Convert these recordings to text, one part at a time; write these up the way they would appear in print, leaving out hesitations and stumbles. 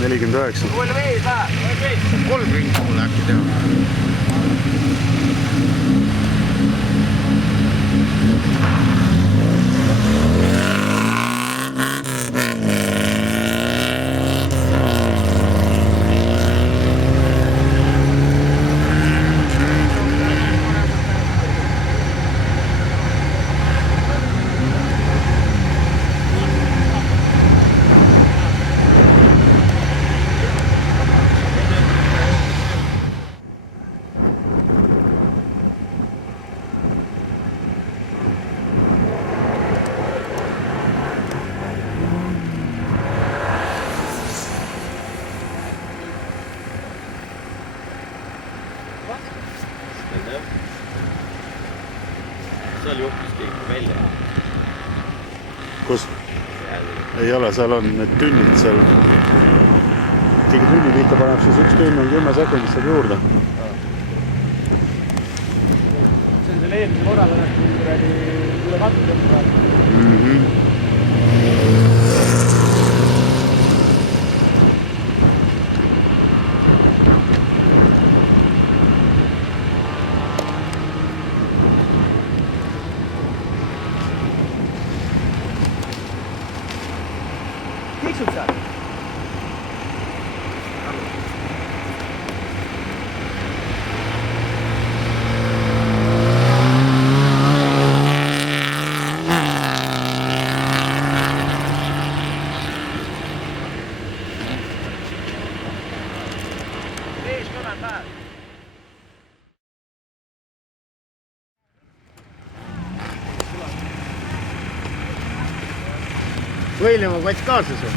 49. 3 ringi mulle äkki teha. Seal juhtus keegi välja. Kus? Ei ole, seal on need tünnid seal. Keegi tünni pihta paneb, siis üks tünn on 10 sekundit saab juurde. See on selle eelmise korral üle kattu tõmba. Tiksud seal? William on kott kaasas või?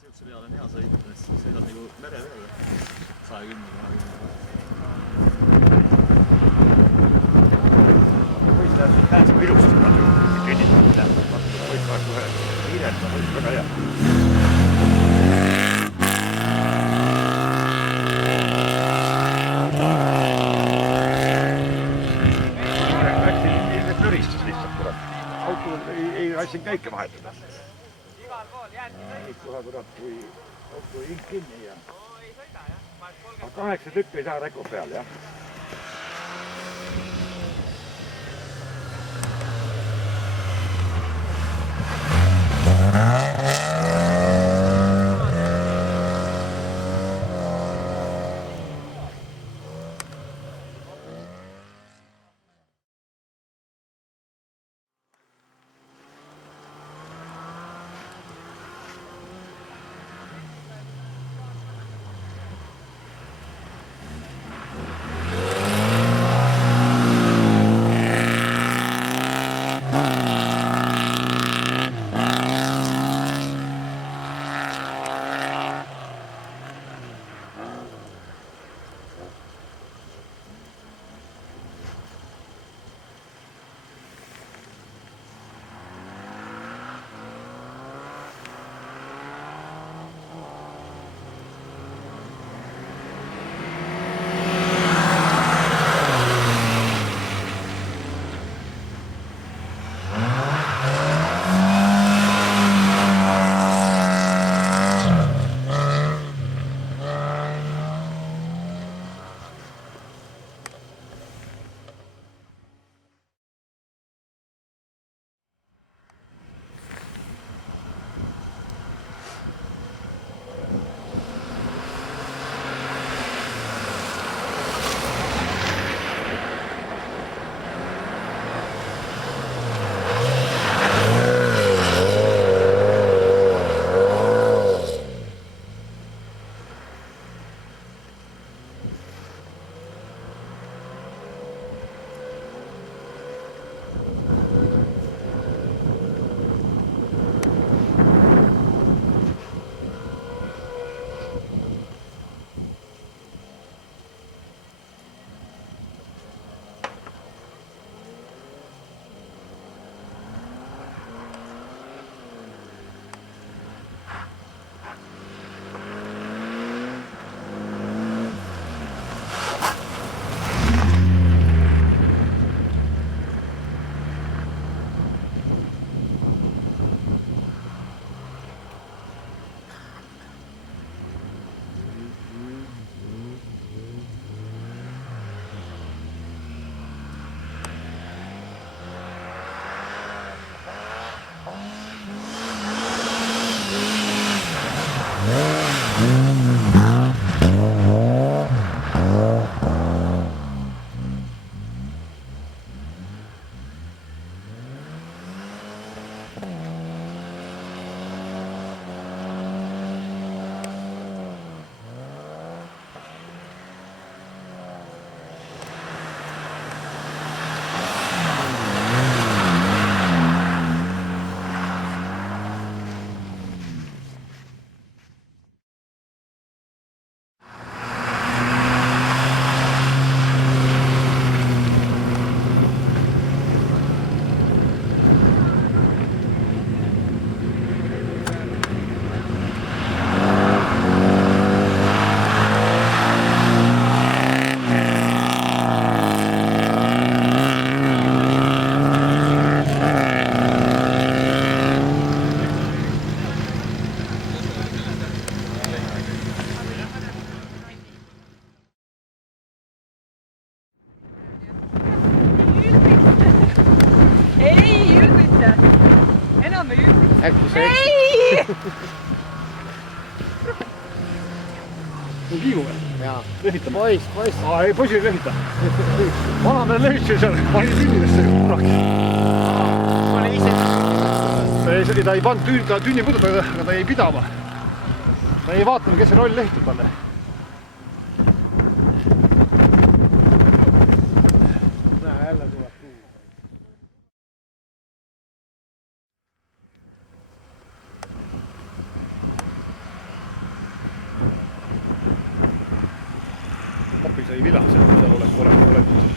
Siukse peale on hea sõita, sest sõidad nagu mere peale 110-20. Võistajad siin pääseb ilusti palju künnitanud. Võistajad kohe kiirendama, võis väga hea. siin käike vahetada. Kohe kurat, kui ink kinni ja... 8 tükki ei saa Reko peal, jah. äkki sa eksid? on kiigu veel? jaa. Lehitame? Poiss. Ei, poiss ei lehita. Vana meil lehitsi seal, pani tünnidesse kunagi. Oli ise. Ta ei pannud tünni pudut, aga ta jäi pidama. Ta ei vaatanud, kes see roll lehitab talle. Näe, jälle tuleb kuu. Kapi sai vila, seal oleks olemas.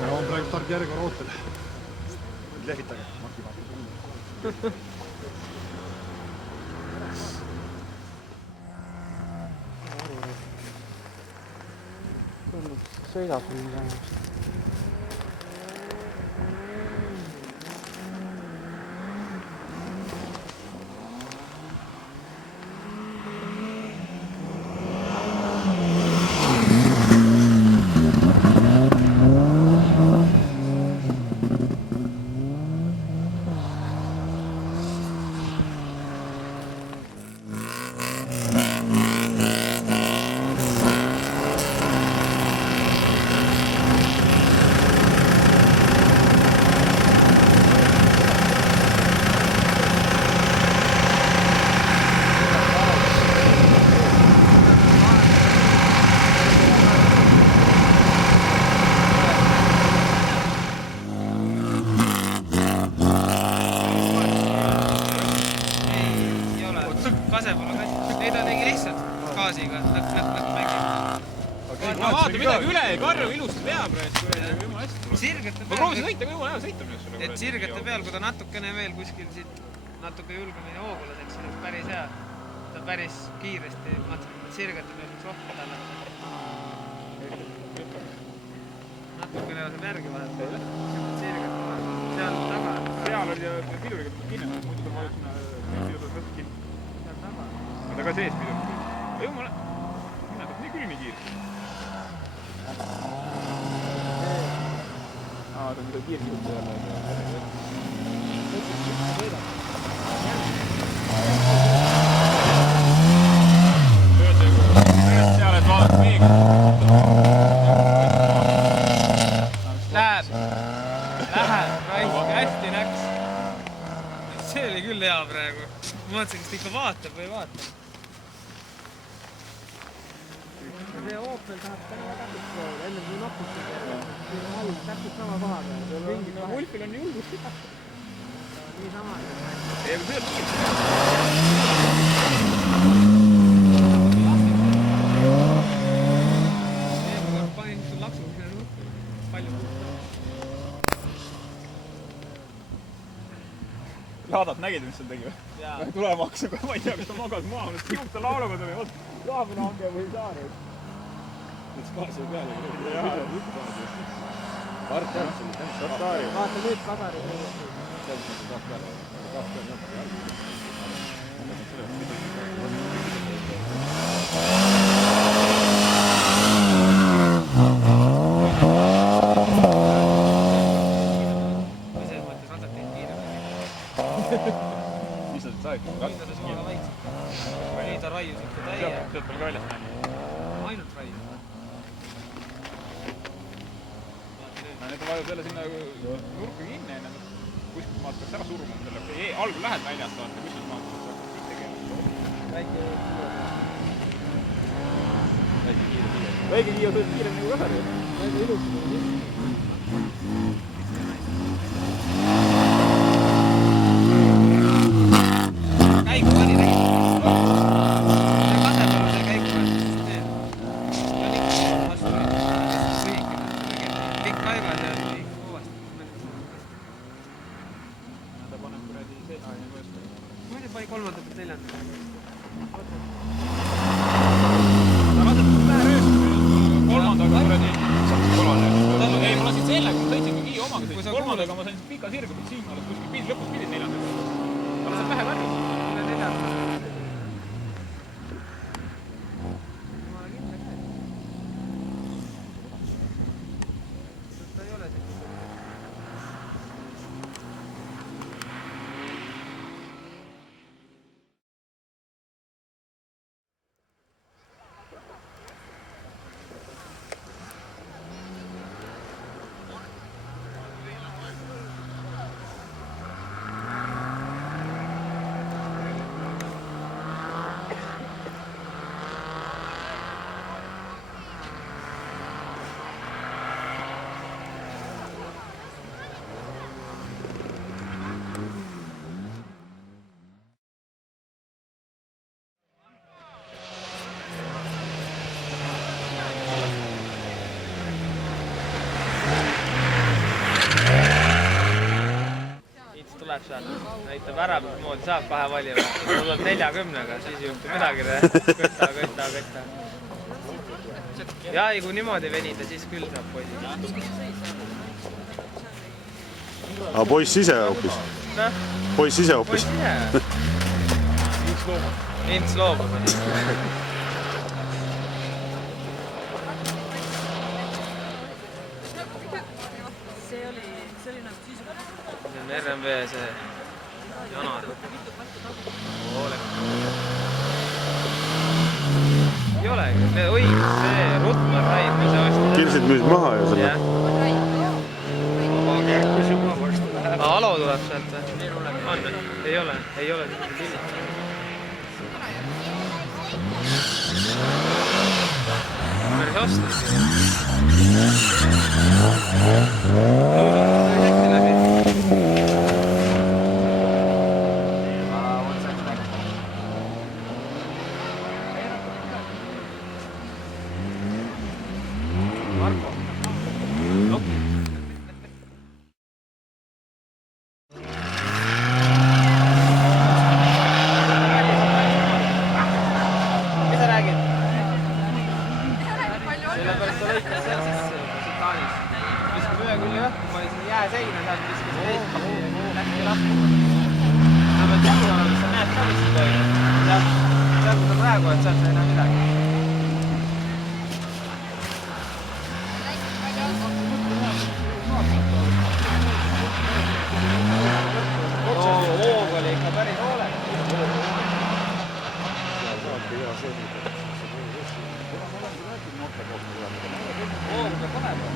Ja on praegu stardijärjekorra ootel. Lehvitage. Maki vaatab. Sõidab mingi täna. Vaata midagi üle ei karju, ilusti veab praegu. Sirgete Ma peal. proovisin sõita, kui jumala hea sõita minu sulle. Et sirgete peal, kui ta natukene veel kuskil siit natuke julgemini hoogu laseks, see oleks päris hea. Ta päris kiiresti, vaatasin, et sirgete peal võiks rohkem talle. Natukene laseb järgi vahepeal. Sirgete peal. Seal taga. Seal oli piduriga kinni, muidu ta vajus sinna piduriga võtta kinni. Seal taga. Ta ka sees piduriga. Jumala, mina tahab nii küll nii kiiresti. Ta on mida kiiresti jälle. Seal, et vaadata meiega. Läheb, hästi läks. See oli küll hea praegu. Ma vaatasin, kas ta ikka vaatab või ei vaata. See Opel tahab täna täpselt proovida, enne kui napustada. See on all täpselt sama koha peal. Wolfil on julgust. Nii sama. Ei, aga see on panin sul laksu sinna nurka. Palju. Laadat nägid, mis seal tegi või? Tulema hakkas, aga ma ei tea, kas ta magas maha. Tiibuta lauluga tuli, vaat. Laabuna hange või saare. Nüüd spaasi peale. Mart Järvsel, Tatari. Vaata nüüd Kadari teile. Selles mõttes rattad teid kiiremini. Mis sa said? Hindades maga väiksem. Ei, ta raius ikka täie. Sealt peal ka väljas näen. Ainult raius. Need on vajus jälle sinna nurka kinni enne. Kuskilt maalt peaks ära suruma selle. Ei, algul lähed väljast vaata, kuskilt maalt peaks hakkama mitte tegema. Väike kiire sõid kiiremini kui Kadari. Väga ilusti. Käigu oli nägid. See kasepeal see käigu oli. Ta on ikka vastu. Pikk kaigas ja oli kõvasti. Ta paneb kuradi seitsme. Muidu pani kolmanda pealt neljanda. Ta laseb kolmandaga kuradi. Ei, ma lasin sellega, ma sõitsin kui Kiio omaga sõitsin. Kolmandaga ma sain pika sirga, siin alles kuskil lõpus pidid neljandaga. Ta laseb vähe karju. Neljanda. Ta ei ole selline. Snapchat näitab ära, mismoodi saab 2 valima. Kui tuleb 40-ga, siis ei juhtu midagi. Kõtta. Ja kui niimoodi venida, siis küll saab poisi. Aga poiss ise hoopis? Poiss ise hoopis? Ints loobub. See oli nagu sisukene. See on RMV see janad. Ei olegi. Oi, see Rutmar Raid. Kirsid müüs maha ju selle? Alo tuleb sealt või? On? Ei ole. Päris osta. Marko. Seina sealt viskas teist lähti lahti. Sa pead teada, sa näed ka, mis siin toimub. Seal, kui sa praegu oled, sealt sa ei näe midagi. Hoog oli ikka päris hoolega. Hoog peab olema.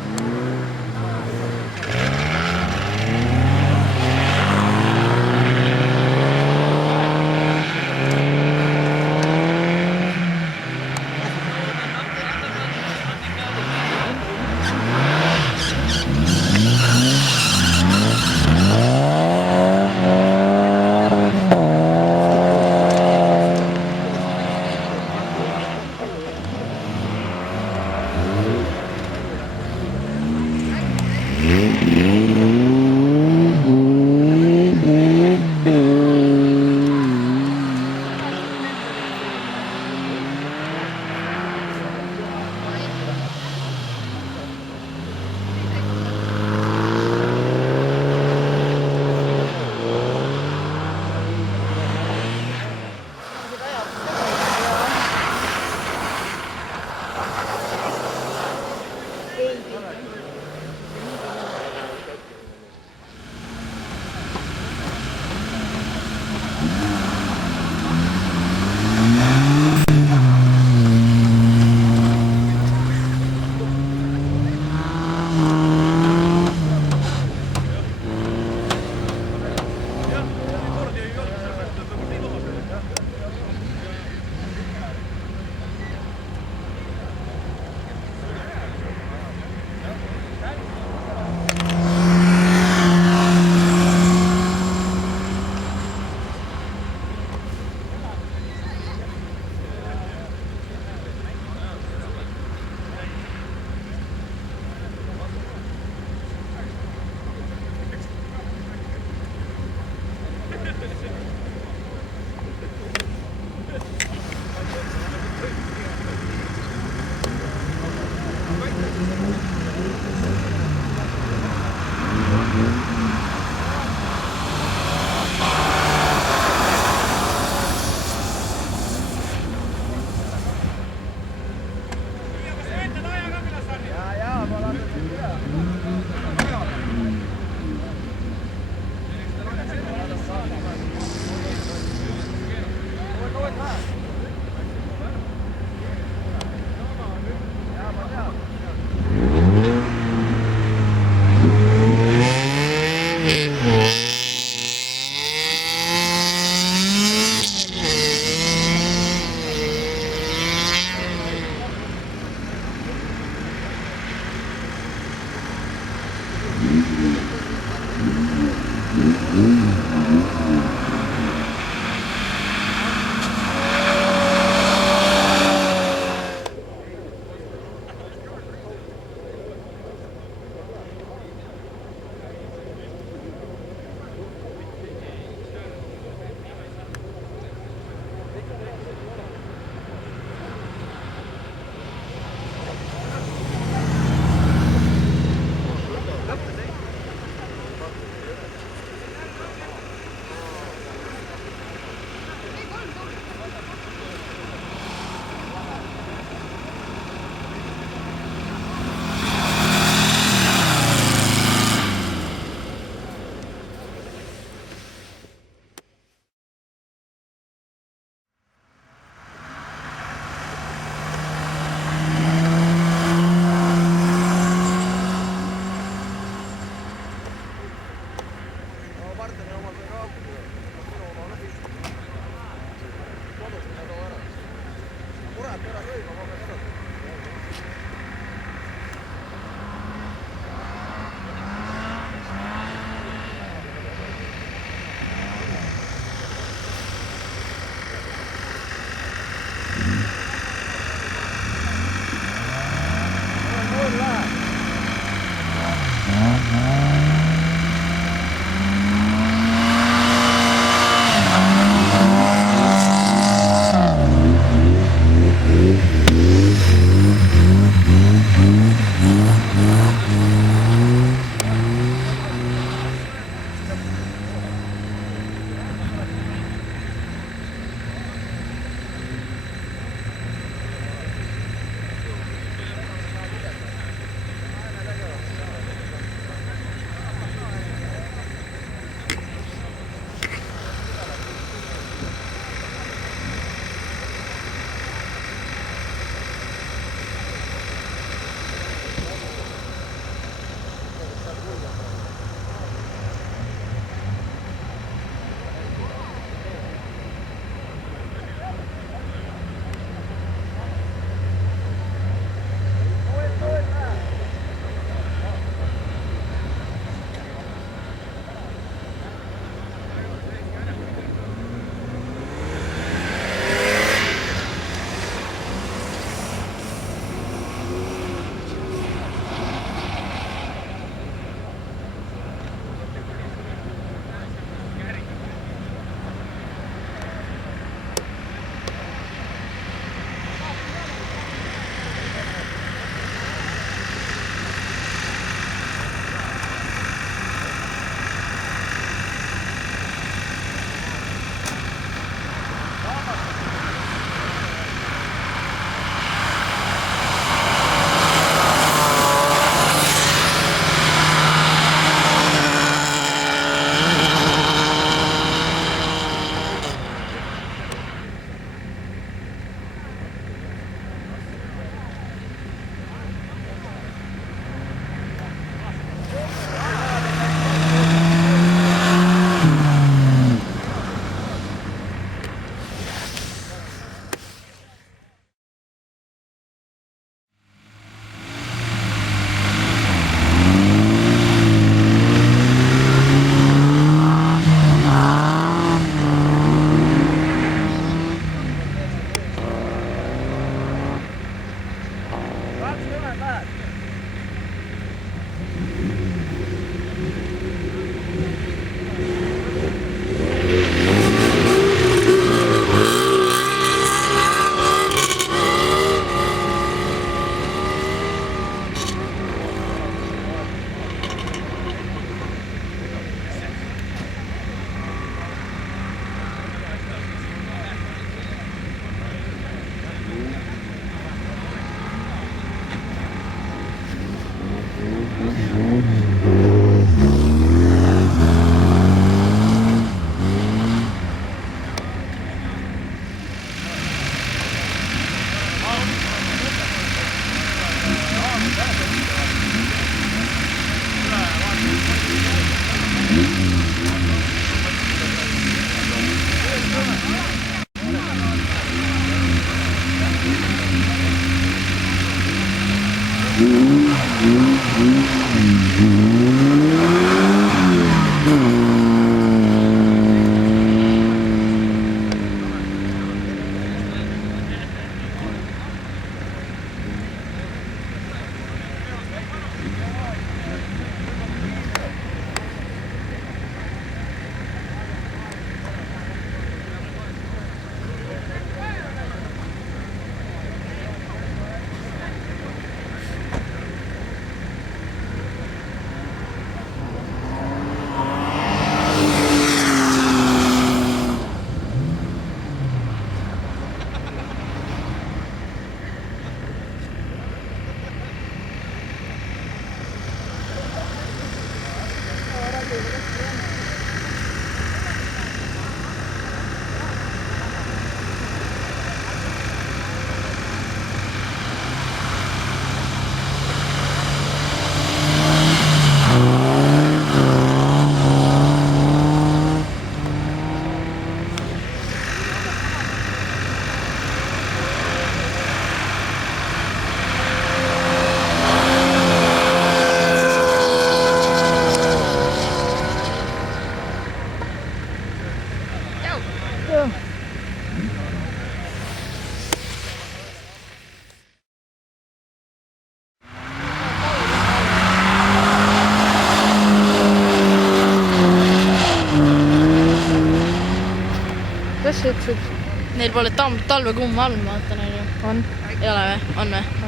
Neil pole talvekumm all, ma vaatan, on ju. On? Ei ole või? On või?